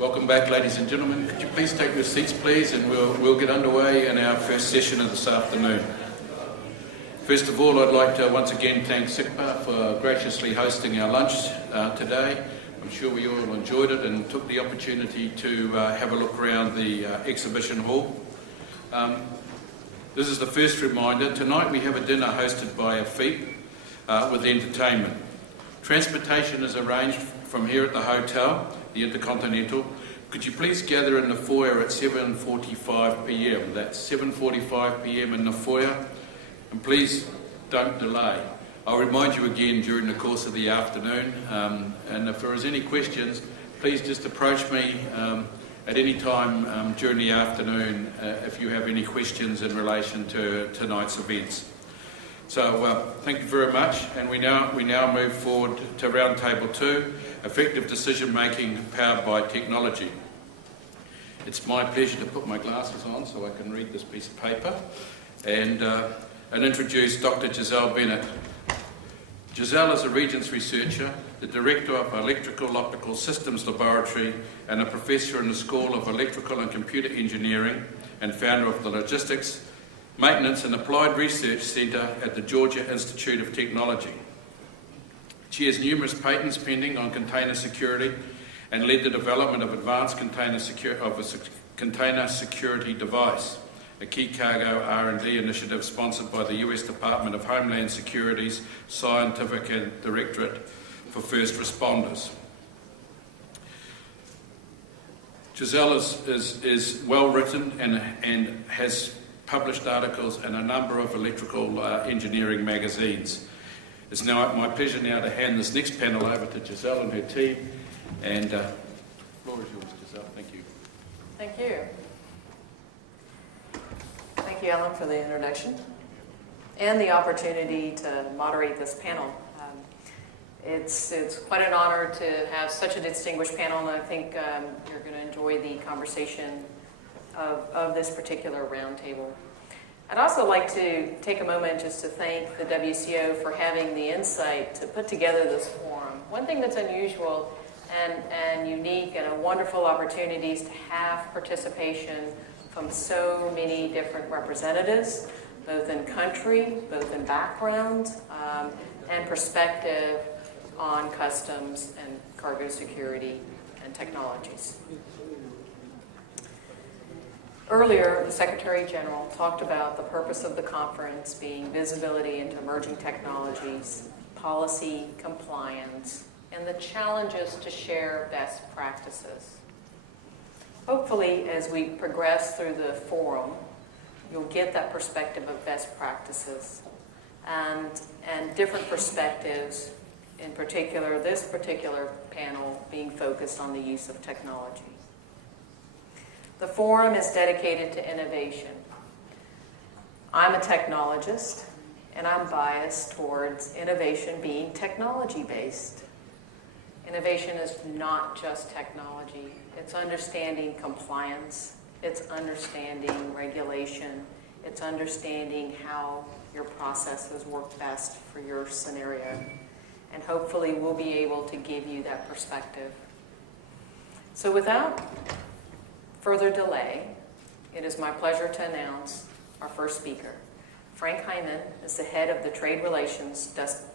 Welcome back, ladies and gentlemen. Could you please take your seats, please, and we'll get underway in our first session of this afternoon. First of all, I'd like to once again thank SICPA for graciously hosting our lunch today. I'm sure we all enjoyed it and took the opportunity to have a look around the exhibition hall. This is the first reminder. Tonight we have a dinner hosted by a FEEP with entertainment. Transportation is arranged from here at the hotel, the Intercontinental. Could you please gather in the foyer at 7:45 p.m. That's 7:45 p.m. in the foyer. And please don't delay. I'll remind you again during the course of the afternoon. And if there is any questions, please just approach me at any time during the afternoon if you have any questions in relation to tonight's events. So thank you very much, and we now move forward to Roundtable 2, Effective Decision Making Powered by Technology. It's my pleasure to put my glasses on so I can read this piece of paper and introduce Dr. Giselle Bennett. Giselle is a Regents researcher, the Director of Electro-Optical Systems Laboratory and a Professor in the School of Electrical and Computer Engineering and founder of the Logistics, Maintenance and Applied Research Centre at the Georgia Institute of Technology. She has numerous patents pending on container security and led the development of advanced container security device, a key cargo R&D initiative sponsored by the US Department of Homeland Security's Scientific Directorate for First Responders. Giselle is well written and has published articles in a number of electrical engineering magazines. It's now my pleasure now to hand this next panel over to Giselle and her team. And the floor is yours, Giselle. Thank you. Thank you. Thank you, Alan, for the introduction and the opportunity to moderate this panel. It's quite an honor to have such a distinguished panel, and I think you're going to enjoy the conversation of this particular roundtable. I'd also like to take a moment just to thank the WCO for having the insight to put together this forum. One thing that's unusual and unique and a wonderful opportunity is to have participation from so many different representatives, both in country, both in background, and perspective on customs and cargo security and technologies. Earlier, the Secretary General talked about the purpose of the conference being visibility into emerging technologies, policy compliance, and the challenges to share best practices. Hopefully, as we progress through the forum, you'll get that perspective of best practices and different perspectives, in particular, this particular panel being focused on the use of technology. The forum is dedicated to innovation. I'm a technologist, and I'm biased towards innovation being technology-based. Innovation is not just technology. It's understanding compliance. It's understanding regulation. It's understanding how your processes work best for your scenario. And hopefully we'll be able to give you that perspective. So without further delay, it is my pleasure to announce our first speaker. Frank Hyman is the head of the Trade Relations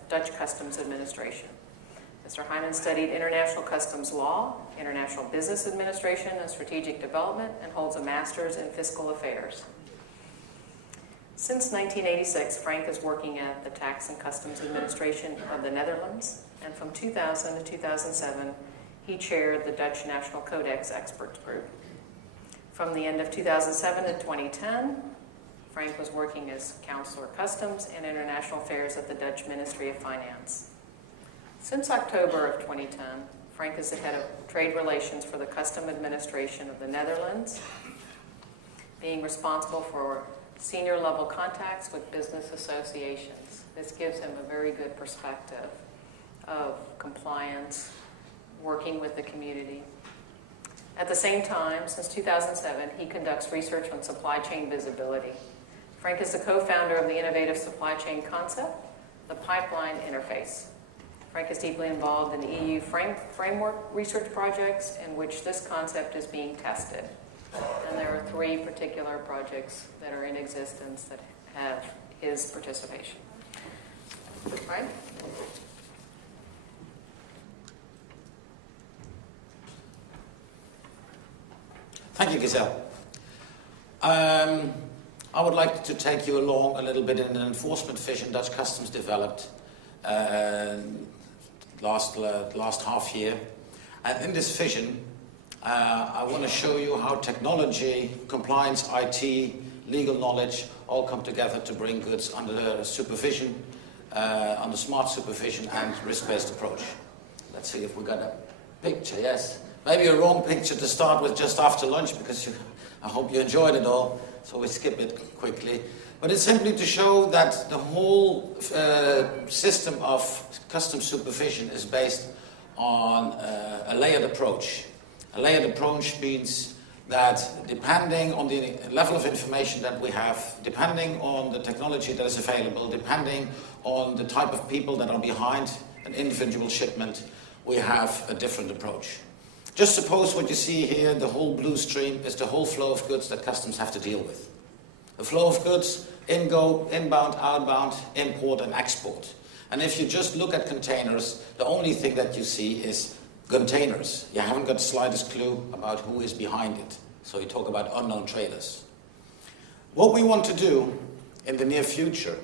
Dutch Customs Administration. Mr. Hyman studied international customs law, international business administration, and strategic development, and holds a master's in fiscal affairs. Since 1986, Frank is working at the Tax and Customs Administration of the Netherlands, and from 2000 to 2007, he chaired the Dutch National Codex Experts Group. From the end of 2007 to 2010, Frank was working as Counselor Customs and International Affairs at the Dutch Ministry of Finance. Since October of 2010, Frank is the head of trade relations for the Custom Administration of the Netherlands, being responsible for senior level contacts with business associations. This gives him a very good perspective of compliance, working with the community. At the same time, since 2007, he conducts research on supply chain visibility. Frank is the co-founder of the innovative supply chain concept, the pipeline interface. Frank is deeply involved in the EU framework research projects in which this concept is being tested. And there are 3 particular projects that are in existence that have his participation. Frank? Thank you, Giselle. I would like to take you along a little bit in an enforcement vision Dutch Customs developed last half year. And in this vision, I want to show you how technology, compliance, IT, legal knowledge all come together to bring goods under supervision, under smart supervision and risk-based approach. Let's see if we got a picture, yes. Maybe a wrong picture to start with just after lunch because I hope you enjoyed it all, so we skip it quickly. But it's simply to show that the whole system of customs supervision is based on a layered approach. A layered approach means that depending on the level of information that we have, depending on the technology that is available, depending on the type of people that are behind an individual shipment, we have a different approach. Just suppose what you see here, the whole blue stream, is the whole flow of goods that customs have to deal with. The flow of goods, inbound, outbound, import and export. And if you just look at containers, the only thing that you see is containers. You haven't got the slightest clue about who is behind it. So you talk about unknown traders. What we want to do in the near future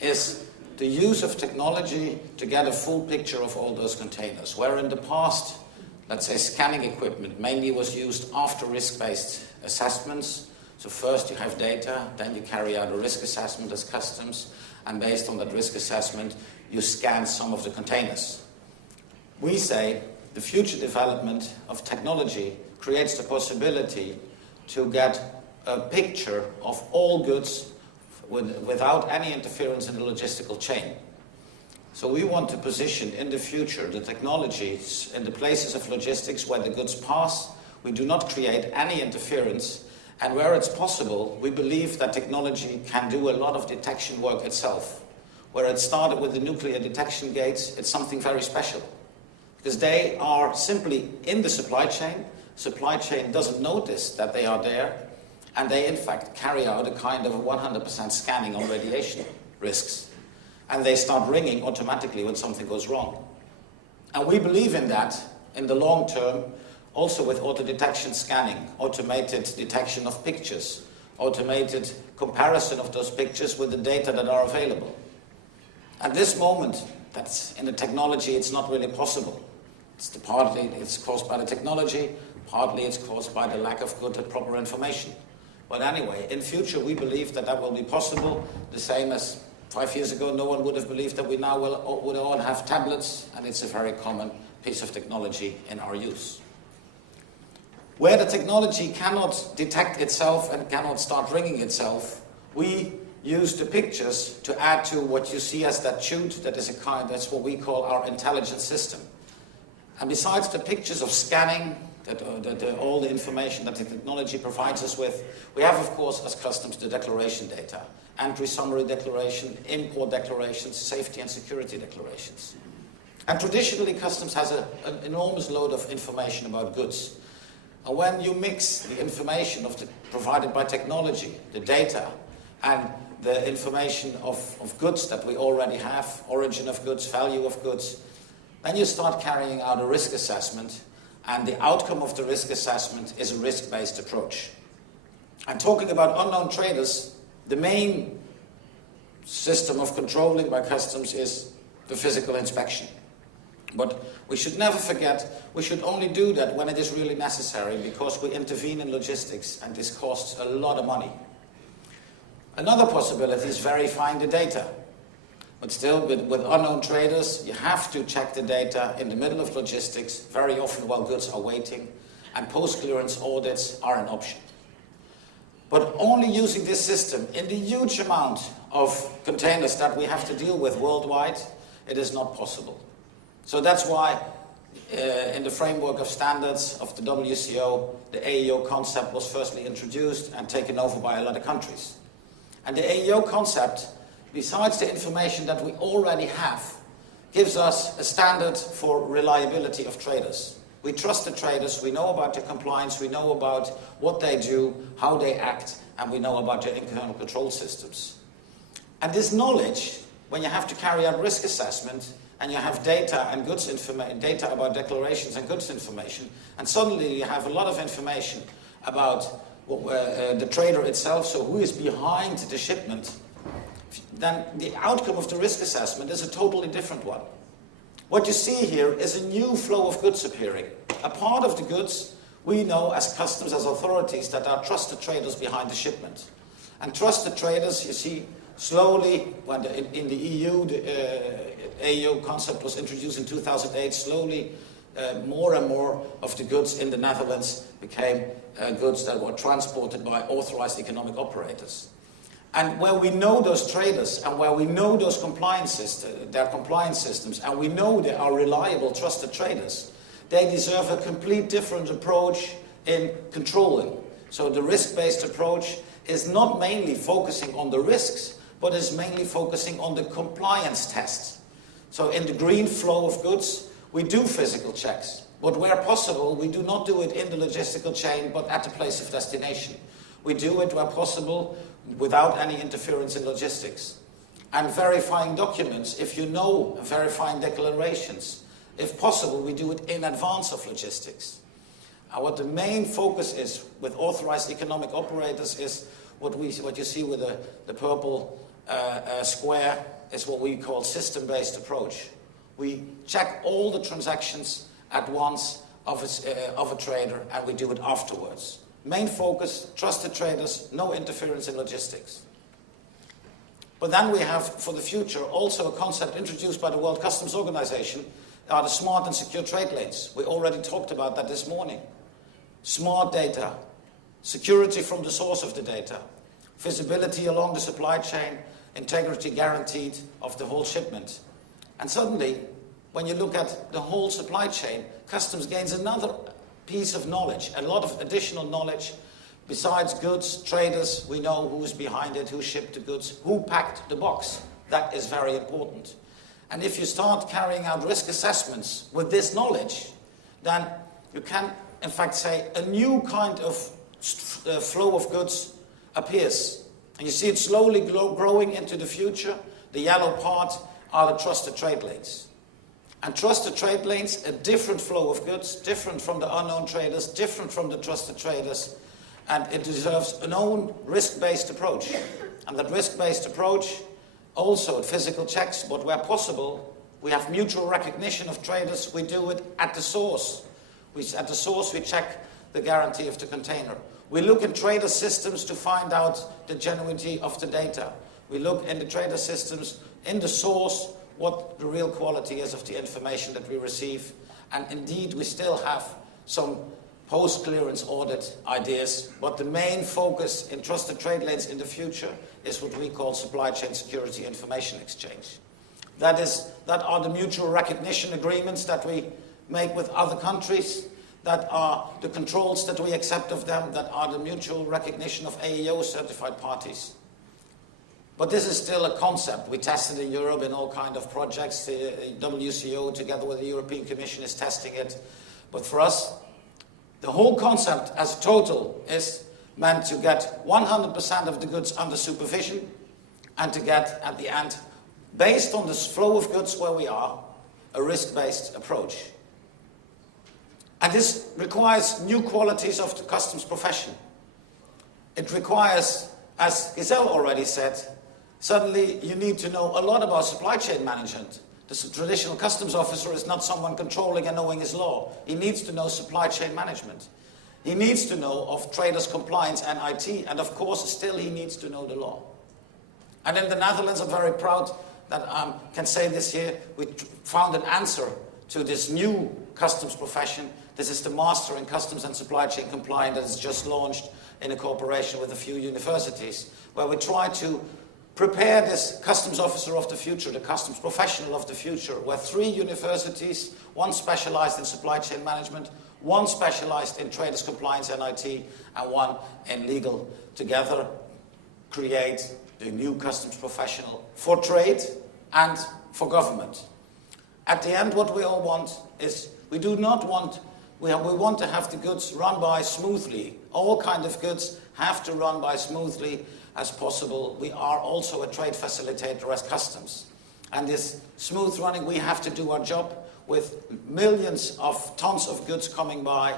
is the use of technology to get a full picture of all those containers, where in the past, let's say scanning equipment mainly was used after risk-based assessments. So first you have data, then you carry out a risk assessment as customs, and based on that risk assessment, you scan some of the containers. We say the future development of technology creates the possibility to get a picture of all goods without any interference in the logistical chain. So we want to position in the future the technologies in the places of logistics where the goods pass. We do not create any interference, and where it's possible, we believe that technology can do a lot of detection work itself. Where it started with the nuclear detection gates, it's something very special. Because they are simply in the supply chain. Supply chain doesn't notice that they are there, and they in fact carry out a kind of a 100% scanning on radiation risks. And they start ringing automatically when something goes wrong. And we believe in that in the long term, also with auto-detection scanning, automated detection of pictures, automated comparison of those pictures with the data that are available. At this moment, that's in the technology, it's not really possible. Partly it's caused by the technology, partly it's caused by the lack of good and proper information. But anyway, in future we believe that that will be possible, the same as 5 years ago no one would have believed that we now would all have tablets, and it's a very common piece of technology in our use. Where the technology cannot detect itself and cannot start ringing itself, we use the pictures to add to what you see as that chute, that's what we call our intelligence system. And besides the pictures of scanning, all the information that the technology provides us with, we have, of course, as customs, the declaration data. Entry summary declaration, import declarations, safety and security declarations. And traditionally, customs has an enormous load of information about goods. And when you mix the information provided by technology, the data, and the information of goods that we already have, origin of goods, value of goods, then you start carrying out a risk assessment, and the outcome of the risk assessment is a risk-based approach. And talking about unknown traders, the main system of controlling by customs is the physical inspection. But we should never forget, we should only do that when it is really necessary, because we intervene in logistics and this costs a lot of money. Another possibility is verifying the data. But still, with unknown traders, you have to check the data in the middle of logistics, very often while goods are waiting, and post-clearance audits are an option. But only using this system in the huge amount of containers that we have to deal with worldwide, it is not possible. So that's why in the framework of standards of the WCO, the AEO concept was firstly introduced and taken over by a lot of countries. And the AEO concept, besides the information that we already have, gives us a standard for reliability of traders. We trust the traders, we know about their compliance, we know about what they do, how they act, and we know about their internal control systems. And this knowledge, when you have to carry out risk assessment, and you have data and goods information, data about declarations and goods information, and suddenly you have a lot of information about the trader itself, so who is behind the shipment, then the outcome of the risk assessment is a totally different one. What you see here is a new flow of goods appearing. A part of the goods we know as customs, as authorities, that are trusted traders behind the shipment. And trusted traders, you see, slowly, when in the EU, the AEO concept was introduced in 2008, slowly more and more of the goods in the Netherlands became goods that were transported by authorized economic operators. And where we know those traders and where we know those their compliance systems, and we know they are reliable, trusted traders, they deserve a complete different approach in controlling. So the risk-based approach is not mainly focusing on the risks, but is mainly focusing on the compliance tests. So in the green flow of goods, we do physical checks, but where possible, we do not do it in the logistical chain, but at the place of destination. We do it where possible without any interference in logistics. And verifying documents, if you know, verifying declarations. If possible, we do it in advance of logistics. What the main focus is with authorized economic operators is what you see with the purple square is what we call system-based approach. We check all the transactions at once of a trader, and we do it afterwards. Main focus, trusted traders, no interference in logistics. But then we have, for the future, also a concept introduced by the World Customs Organization, are the smart and secure trade lanes. We already talked about that this morning. Smart data, security from the source of the data, visibility along the supply chain, integrity guaranteed of the whole shipment. And suddenly, when you look at the whole supply chain, customs gains another piece of knowledge, a lot of additional knowledge. Besides goods, traders, we know who's behind it, who shipped the goods, who packed the box. That is very important. And if you start carrying out risk assessments with this knowledge, then you can, in fact, say a new kind of flow of goods appears. And you see it slowly growing into the future. The yellow part are the trusted trade lanes. And trusted trade lanes, a different flow of goods, different from the unknown traders, different from the trusted traders, and it deserves an own risk-based approach. And that risk-based approach, also at physical checks, but where possible, we have mutual recognition of traders. We do it at the source. At the source, we check the guarantee of the container. We look in trader systems to find out the genuinity of the data. We look in the trader systems, in the source, what the real quality is of the information that we receive. And indeed, we still have some post-clearance audit ideas, but the main focus in trusted trade lanes in the future is what we call supply chain security information exchange. That are the mutual recognition agreements that we make with other countries, that are the controls that we accept of them, that are the mutual recognition of AEO certified parties. But this is still a concept. We tested in Europe in all kinds of projects. The WCO, together with the European Commission, is testing it. But for us, the whole concept as a total is meant to get 100% of the goods under supervision and to get, at the end, based on this flow of goods where we are, a risk-based approach. And this requires new qualities of the customs profession. It requires, as Giselle already said, suddenly you need to know a lot about supply chain management. The traditional customs officer is not someone controlling and knowing his law. He needs to know supply chain management. He needs to know of traders' compliance and IT, and of course still he needs to know the law. And in the Netherlands, I'm very proud that I can say this year, we found an answer to this new customs profession. This is the Master in Customs and Supply Chain Compliance that is just launched in a cooperation with a few universities, where we try to prepare this customs officer of the future, the customs professional of the future, where 3 universities, one specialized in supply chain management, one specialized in traders compliance and IT, and one in legal, together create the new customs professional for trade and for government. At the end, what we all want is, we want to have the goods run by smoothly. All kind of goods have to run by smoothly as possible. We are also a trade facilitator as customs. And this smooth running, we have to do our job with millions of tons of goods coming by,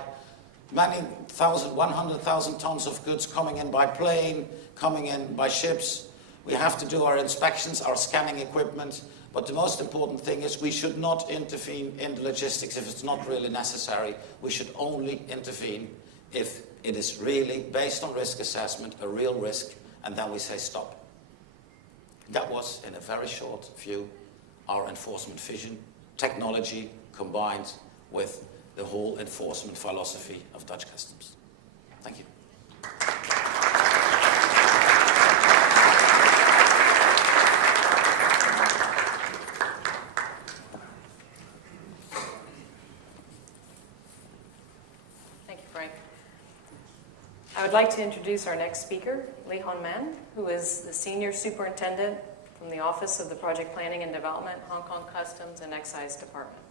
many thousand, 100,000 tons of goods coming in by plane, coming in by ships. We have to do our inspections, our scanning equipment, but the most important thing is we should not intervene in the logistics if it's not really necessary. We should only intervene if it is really based on risk assessment, a real risk, and then we say stop. That was, in a very short view, our enforcement vision, technology combined with the whole enforcement philosophy of Dutch Customs. Thank you. Thank you, Frank. I would like to introduce our next speaker, Hon-man, who is the Senior Superintendent from the Office of the Project Planning and Development, Hong Kong Customs and Excise Department.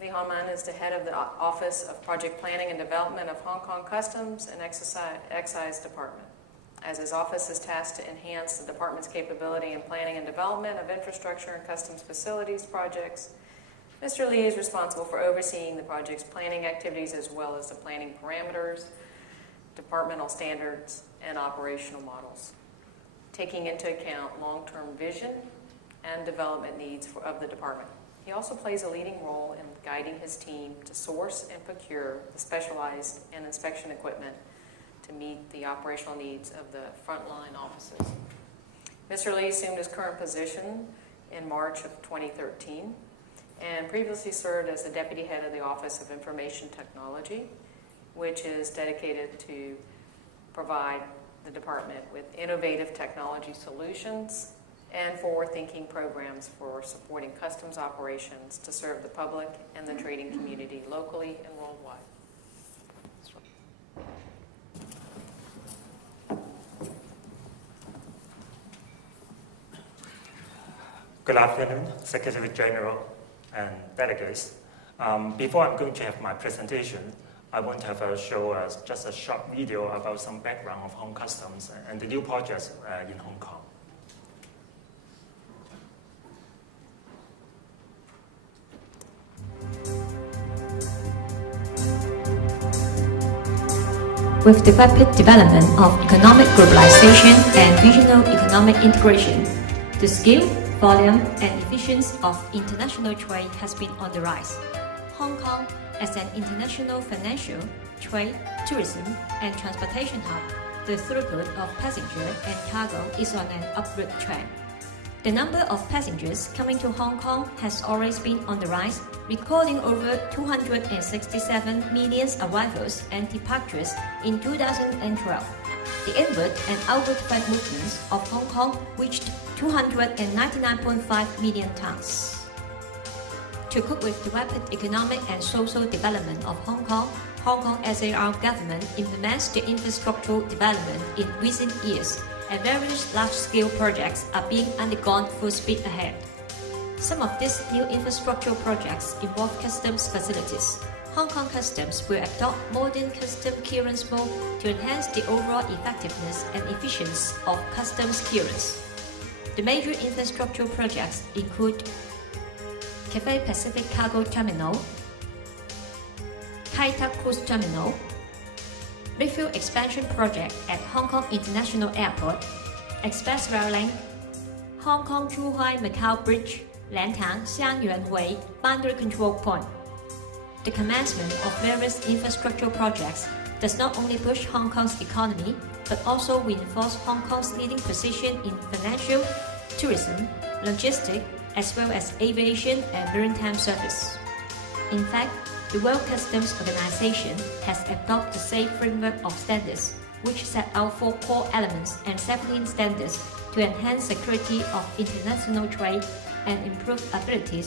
Hon-man is the head of the Office of Project Planning and Development of Hong Kong Customs and Excise Department, as his office is tasked to enhance the department's capability in planning and development of infrastructure and customs facilities projects. Mr. Lee is responsible for overseeing the project's planning activities as well as the planning parameters, departmental standards, and operational models, taking into account long-term vision and development needs of the department. He also plays a leading role in guiding his team to source and procure the specialized and inspection equipment to meet the operational needs of the frontline offices. Mr. Lee assumed his current position in March of 2013 and previously served as the Deputy Head of the Office of Information Technology, which is dedicated to provide the department with innovative technology solutions and forward-thinking programs for supporting customs operations to serve the public and the trading community locally and worldwide. Good afternoon, Secretary General and delegates. Before I'm going to have my presentation, I want to have just a short video about some background of Hong Customs and the new projects in Hong Kong. With the rapid development of economic globalization and regional economic integration, the scale, volume, and efficiency of international trade has been on the rise. Hong Kong, as an international financial, trade, tourism, and transportation hub, the throughput of passenger and cargo is on an upward trend. The number of passengers coming to Hong Kong has always been on the rise, recording over 267 million arrivals and departures in 2012. The inward and outward freight movements of Hong Kong reached 299.5 million tons. To cope with the rapid economic and social development of Hong Kong SAR government implements the infrastructural development in recent years, and various large-scale projects are being undergone full speed ahead. Some of these new infrastructural projects involve customs facilities. Hong Kong Customs will adopt modern custom clearance mode to enhance the overall effectiveness and efficiency of customs clearance. The major infrastructural projects include Cathay Pacific Cargo Terminal, Kai Tak Cruise Terminal, Refuel Expansion Project at Hong Kong International Airport, Express Rail Link, Hong Kong-Zhuhai-Macau Bridge, Lantang Xianyuan Way Boundary Control Point. The commencement of various infrastructural projects does not only push Hong Kong's economy, but also reinforce Hong Kong's leading position in financial, tourism, logistics, as well as aviation and maritime service. In fact, the World Customs Organization has adopted the SAFE framework of standards, which set out 4 core elements and 17 standards to enhance security of international trade and improve abilities